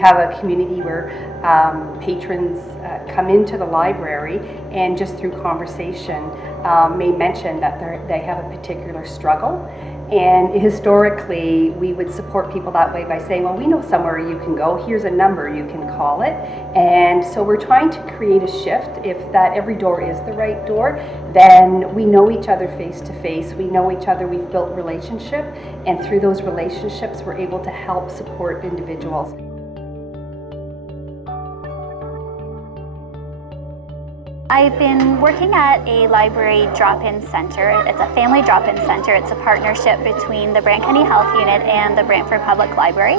have a community where patrons come into the library and just through conversation may mention that they have a particular struggle. And historically, we would support people that way by saying, well, we know somewhere you can go, here's a number, you can call it. And so we're trying to create a shift. If that every door is the right door, then we know each other face to face, we know each other, we've built relationship, and through those relationships, we're able to help support individuals. I've been working at a library drop-in center. It's a family drop-in center. It's a partnership between the Brant County Health Unit and the Brantford Public Library.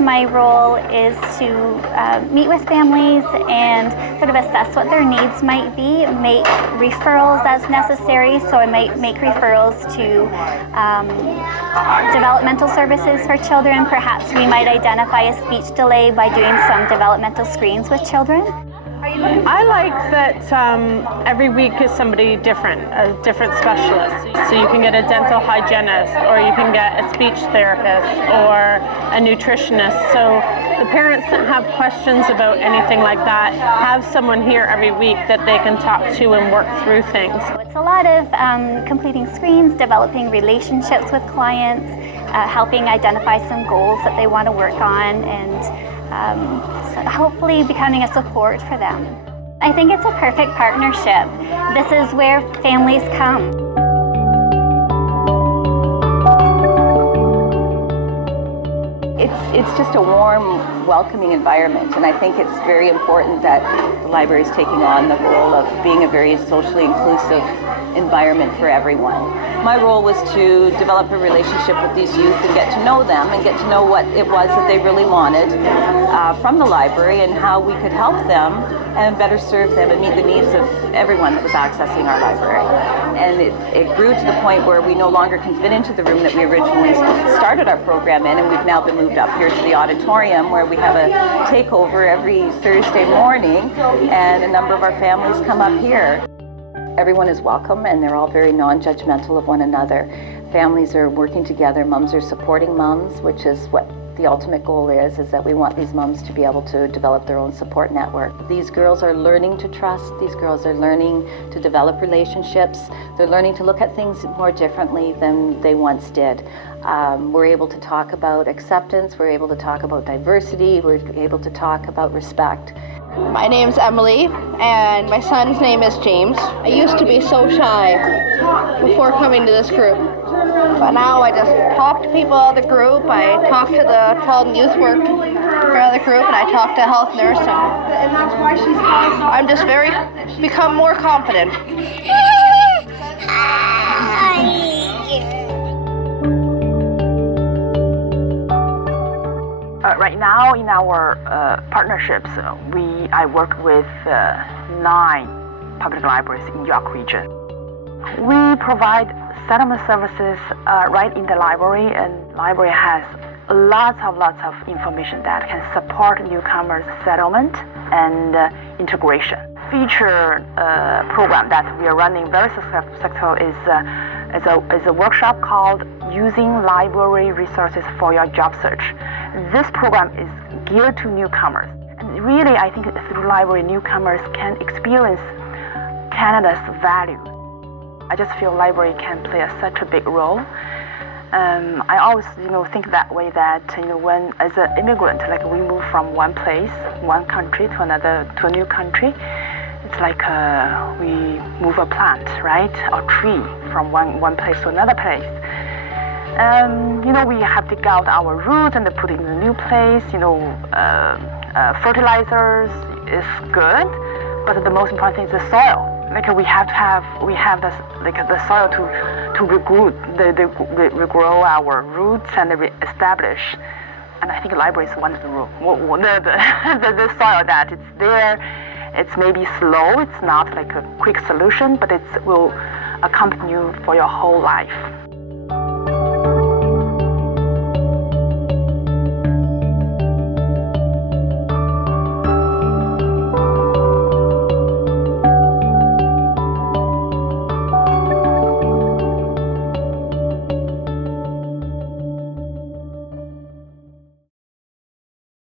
My role is to meet with families and sort of assess what their needs might be, make referrals as necessary. So I might make referrals to developmental services for children. Perhaps we might identify a speech delay by doing some developmental screens with children. I like that every week is somebody different, a different specialist. So you can get a dental hygienist, or you can get a speech therapist, or a nutritionist. So the parents that have questions about anything like that have someone here every week that they can talk to and work through things. So it's a lot of completing screens, developing relationships with clients, helping identify some goals that they want to work on, and so hopefully becoming a support for them. I think it's a perfect partnership. This is where families come. It's just a warm, welcoming environment, and I think it's very important that the library is taking on the role of being a very socially inclusive environment for everyone. My role was to develop a relationship with these youth and get to know them and get to know what it was that they really wanted from the library and how we could help them and better serve them and meet the needs of everyone that was accessing our library. And it grew to the point where we no longer can fit into the room that we originally started our program in, and we've now been moved up here to the auditorium where we have a takeover every Thursday morning, and a number of our families come up here. Everyone is welcome, and they're all very non-judgmental of one another. Families are working together, mums are supporting mums, which is what the ultimate goal is that we want these mums to be able to develop their own support network. These girls are learning to trust, these girls are learning to develop relationships, they're learning to look at things more differently than they once did. We're able to talk about acceptance, we're able to talk about diversity, we're able to talk about respect. My name's Emily, and my son's name is James. I used to be so shy before coming to this group, but now I just talk to people out of the group. I talk to the child and youth work for other group, and I talk to health nurse, and that's why I'm just become more confident. Right now, in our partnerships, I work with 9 public libraries in York region. We provide settlement services right in the library, and library has lots of information that can support newcomers' settlement and integration. Feature program that we are running very successful is a workshop called Using Library Resources for Your Job Search. This program is geared to newcomers. And really, I think through library, newcomers can experience Canada's value. I just feel library can play such a big role. I always, think that way that, when as an immigrant, like we move from one place, one country to a new country, it's like we move a plant, right? Or tree from one place to another place. We have to dig out our roots and put it in a new place. Fertilizers is good, but the most important thing is the soil. Like we have the soil to regrow our roots and reestablish. And I think library is one of the soil that it's there. It's maybe slow. It's not like a quick solution, but it will accompany you for your whole life.